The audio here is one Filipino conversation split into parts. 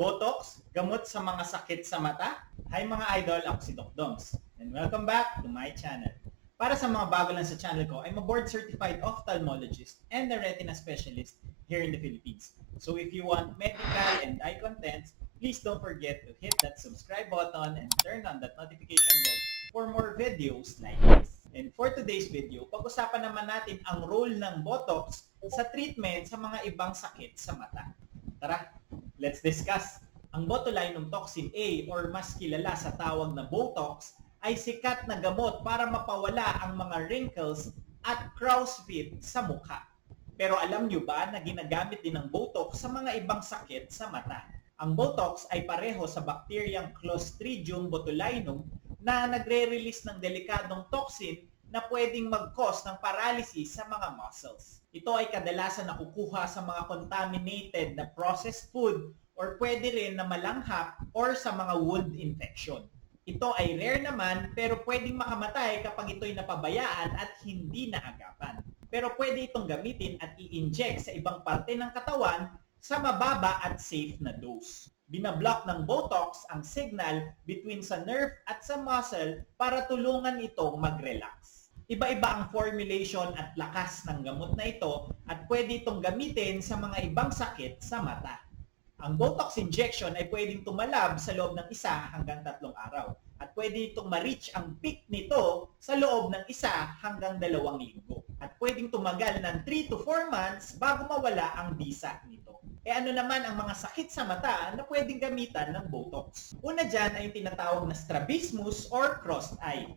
Botox, gamot sa mga sakit sa mata? Hi mga idol, ako si Doc Dongs. And welcome back to my channel. Para sa mga bago lang sa channel ko, I'm a board-certified ophthalmologist and a retina specialist here in the Philippines. So if you want medical and eye contents, please don't forget to hit that subscribe button and turn on that notification bell for more videos like this. And for today's video, pag-usapan naman natin ang role ng Botox sa treatment sa mga ibang sakit sa mata. Tara, let's discuss. Ang botulinum toxin A or mas kilala sa tawag na Botox ay sikat na gamot para mapawala ang mga wrinkles at crow's feet sa mukha. Pero alam nyo ba na ginagamit din ng Botox sa mga ibang sakit sa mata? Ang Botox ay pareho sa bakteryang Clostridium botulinum na nagre-release ng delikadong toxin na pwedeng mag-cause ng paralysis sa mga muscles. Ito ay kadalasan nakukuha sa mga contaminated na processed food or pwede rin na malanghap or sa mga wound infection. Ito ay rare naman pero pwedeng makamatay kapag ito'y napabayaan at hindi naagapan. Pero pwede itong gamitin at i-inject sa ibang parte ng katawan sa mababa at safe na dose. Binablock ng Botox ang signal between sa nerve at sa muscle para tulungan itong mag-relax. Iba-iba ang formulation at lakas ng gamot na ito at pwede itong gamitin sa mga ibang sakit sa mata. Ang Botox injection ay pwedeng tumalab sa loob ng 1 hanggang 3 araw at pwede itong ma-reach ang peak nito sa loob ng 1 hanggang 2 linggo at pwedeng tumagal ng 3 to 4 months bago mawala ang bisa nito. Ano naman ang mga sakit sa mata na pwedeng gamitan ng Botox? Una dyan ay yung tinatawag na strabismus or crossed eye.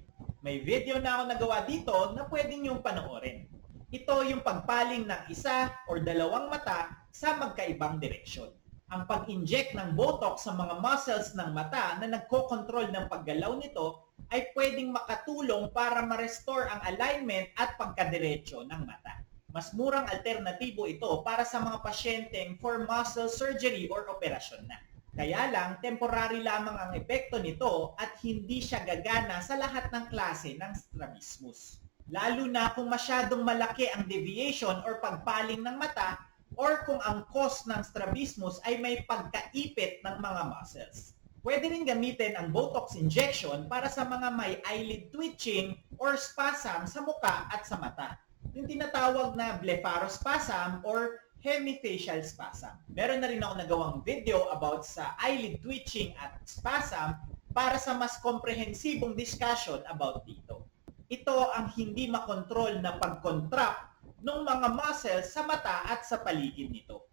May video na ako nagawa dito na pwedeng niyong panoorin. Ito yung pagpaling ng 1 or 2 mata sa magkaibang direksyon. Ang pag-inject ng Botox sa mga muscles ng mata na nagko-control ng paggalaw nito ay pwedeng makatulong para ma-restore ang alignment at pagkadiretso ng mata. Mas murang alternatibo ito para sa mga pasyenteng for muscle surgery or operasyon na. Kaya lang, temporary lamang ang epekto nito at hindi siya gagana sa lahat ng klase ng strabismus. Lalo na kung masyadong malaki ang deviation or pagpaling ng mata or kung ang cause ng strabismus ay may pagkaipit ng mga muscles. Pwede rin gamitin ang Botox injection para sa mga may eyelid twitching or spasm sa muka at sa mata. Yung tinatawag na blepharospasm or hemifacial spasm. Meron na rin ako nagawang video about sa eyelid twitching at spasm para sa mas komprehensibong discussion about dito. Ito ang hindi makontrol na pag-contract ng mga muscles sa mata at sa paligid nito.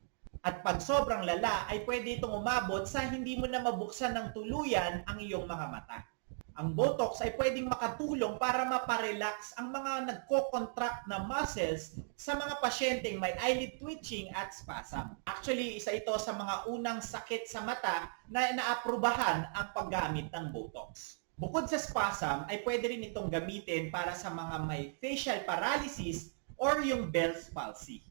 At pag sobrang lala ay pwede itong umabot sa hindi mo na mabuksan ng tuluyan ang iyong mga mata. Ang Botox ay pwedeng makatulong para maparelax ang mga nagko-contract na muscles sa mga pasyenteng may eyelid twitching at spasm. Actually, isa ito sa mga unang sakit sa mata na naaprubahan ang paggamit ng Botox. Bukod sa spasm, ay pwede rin itong gamitin para sa mga may facial paralysis or yung Bell's palsy.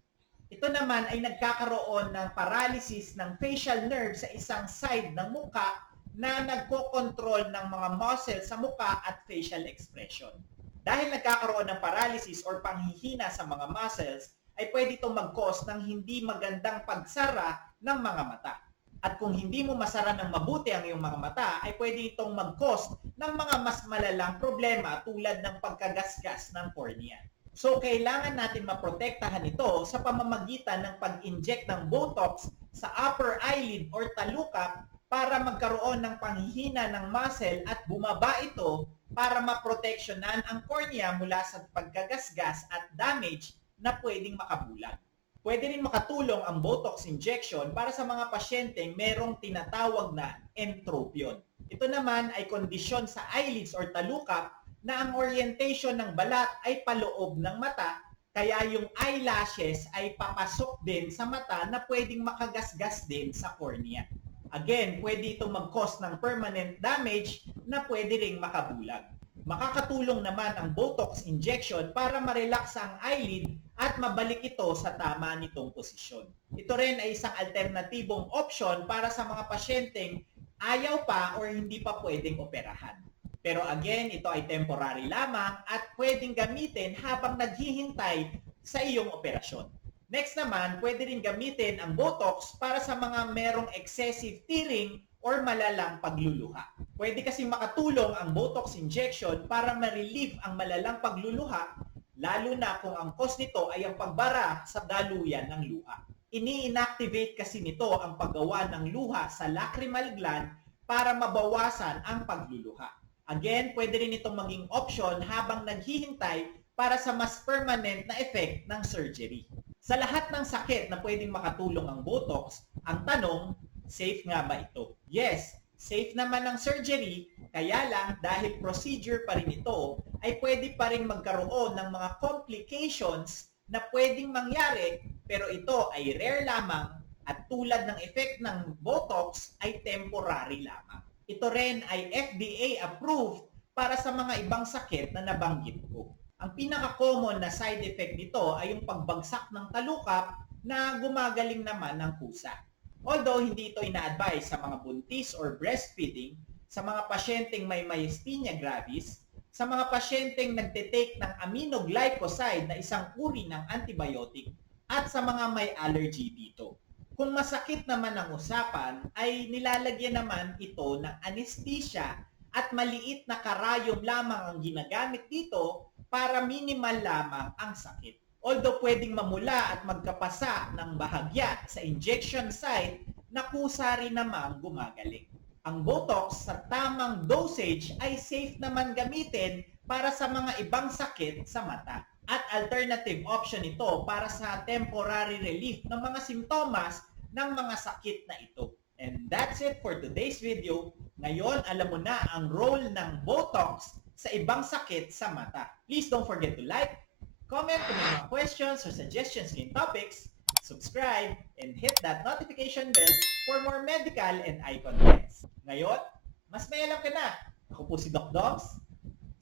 Ito naman ay nagkakaroon ng paralysis ng facial nerve sa isang side ng mukha na nagko-control ng mga muscles sa mukha at facial expression. Dahil nagkakaroon ng paralysis or panghihina sa mga muscles, ay pwede itong mag-cause ng hindi magandang pagsara ng mga mata. At kung hindi mo masara ng mabuti ang iyong mga mata, ay pwede itong mag-cause ng mga mas malalang problema tulad ng pagkagasgas ng cornea. So, kailangan natin maprotektahan ito sa pamamagitan ng pag-inject ng Botox sa upper eyelid or talukap para magkaroon ng panghihina ng muscle at bumaba ito para maproteksyonan ang cornea mula sa pagkagasgas at damage na pwedeng makabulag. Pwede rin makatulong ang Botox injection para sa mga pasyenteng merong tinatawag na entropion. Ito naman ay kondisyon sa eyelids or talukap na ang orientation ng balat ay paloob ng mata, kaya yung eyelashes ay papasok din sa mata na pwedeng makagasgas din sa cornea. Again, pwede itong mag-cause ng permanent damage na pwede ring makabulag. Makakatulong naman ang Botox injection para ma-relax ang eyelid at mabalik ito sa tama nitong posisyon. Ito rin ay isang alternatibong option para sa mga pasyenteng ayaw pa or hindi pa pwedeng operahan. Pero again, ito ay temporary lamang at pwedeng gamitin habang naghihintay sa iyong operasyon. Next naman, pwede rin gamitin ang Botox para sa mga merong excessive tearing or malalang pagluluha. Pwede kasi makatulong ang Botox injection para ma-relieve ang malalang pagluluha, lalo na kung ang cause nito ay ang pagbara sa daluyan ng luha. Ini-inactivate kasi nito ang paggawa ng luha sa lacrimal gland para mabawasan ang pagluluha. Again, pwede rin itong maging option habang naghihintay para sa mas permanent na effect ng surgery. Sa lahat ng sakit na pwedeng makatulong ang Botox, ang tanong, safe nga ba ito? Yes, safe naman ang surgery, kaya lang dahil procedure pa rin ito, ay pwede pa rin magkaroon ng mga complications na pwedeng mangyari, pero ito ay rare lamang at tulad ng effect ng Botox ay temporary lamang. Ito rin ay FDA approved para sa mga ibang sakit na nabanggit ko. Ang pinaka-common na side effect nito ay yung pagbagsak ng talukap na gumagaling naman ng kusa. Although hindi ito ina-advise sa mga buntis or breastfeeding, sa mga pasyenteng may myasthenia gravis, sa mga pasyenteng nagtitake ng aminoglycoside na isang uri ng antibiotic, at sa mga may allergy dito. Kung masakit naman ang usapan, ay nilalagyan naman ito ng anesthesia at maliit na karayom lamang ang ginagamit dito para minimal lamang ang sakit. Although pwedeng mamula at magkapasa ng bahagya sa injection site na kusa rin namang gumagaling. Ang Botox sa tamang dosage ay safe naman gamitin para sa mga ibang sakit sa mata. At alternative option ito para sa temporary relief ng mga simptomas ng mga sakit na ito. And that's it for today's video. Ngayon, alam mo na ang role ng Botox sa ibang sakit sa mata. Please don't forget to like, comment kung may mga questions or suggestions in topics, subscribe, and hit that notification bell for more medical and eye contents. Ngayon, mas may alam ka na. Ako po si Doc Dogs.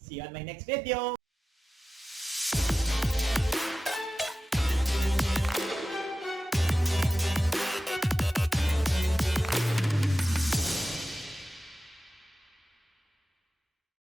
See you on my next video.